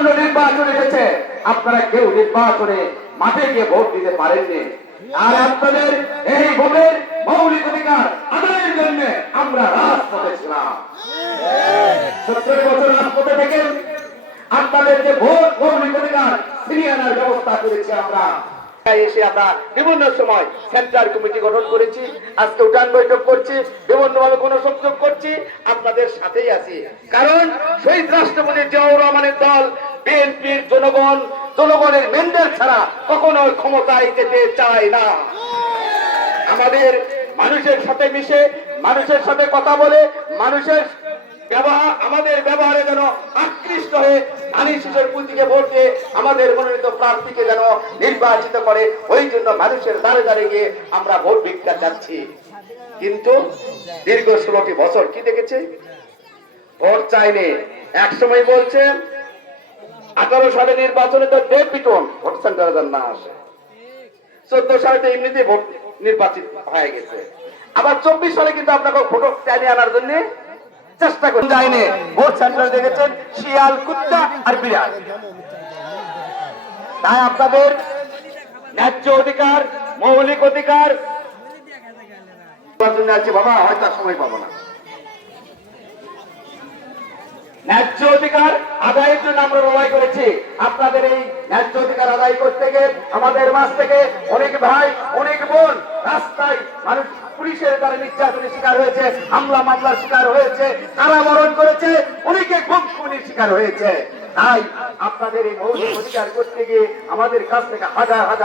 আসন্ন নির্বাচন এসেছে। আপনারা কেউ নির্বাচনে মাঠে গিয়ে ভোট দিতে পারেননি। আর আপনাদের এই ভোটের মৌলিক অধিকার আদায়ের জন্য আমরা রাজপথে ছিলাম। সত্তর বছর রাজপথে থেকে আপনাদের যে ভোট, মৌলিক অধিকার ছিনিয়ে আনার ব্যবস্থা করেছি আমরা। আপনাদের সাথেই আছি। কারণ শহীদ রাষ্ট্রপতি জিয়াউর রহমানের দল বিএনপির জনগণ, জনগণের মেন্ডেল ছাড়া কখনো ক্ষমতায় যেতে চায় না। আমাদের মানুষের সাথে মিশে, মানুষের সাথে কথা বলে, মানুষের ব্যবহার, আমাদের ব্যবহারে যেন আকৃষ্ট হয়ে ধানি শিশুর পুঁজিকে ভোট দিয়ে আমাদের মনোনীত প্রার্থীকে যেন নির্বাচিত করে, ওই জন্য মানুষের দ্বারে দাঁড়িয়ে গিয়ে আমরা ভোট ভিক্ষা চাচ্ছি। কিন্তু দীর্ঘ ষোলোটি বছর কি দেখেছে? ভোট চাইনি এক সময় বলছে আঠারো সালে নির্বাচনে তো দেব পিটন ভোট সেন্টারে যেন না আসে। চোদ্দ সালে তো এমনিতেই ভোট নির্বাচিত হয়ে গেছে। আবার চব্বিশ সালে কিন্তু আপনাকে ভোট টাইনে আনার জন্য চেষ্টা করে। যায়নি ভোট সেন্টারে দেখেছেন শিয়াল কুত্তা আর বিড়াল। তাই আপনাদের ন্যায্য অধিকার মৌলিক অধিকার জন্য আছে বাবা হয়তো সময় পাবো না। ন্যায্য অধিকার আদায়ের জন্য আমরা করেছি। আপনাদের এই ন্যায্য অধিকার আদায় করতে গিয়ে আমাদের মাছ থেকে অনেক ভাই, অনেক বোন রাস্তায় মানুষ পুলিশের দ্বারা নির্যাতনের শিকার হয়েছে, হামলা, মামলার শিকার হয়েছে কারাবরণ করেছে, অনেকে খুনের শিকার হয়েছে। তাই আপনাদের এই মৌলিক অধিকার করতে গিয়ে আমাদের কাছ থেকে হাজার হাজার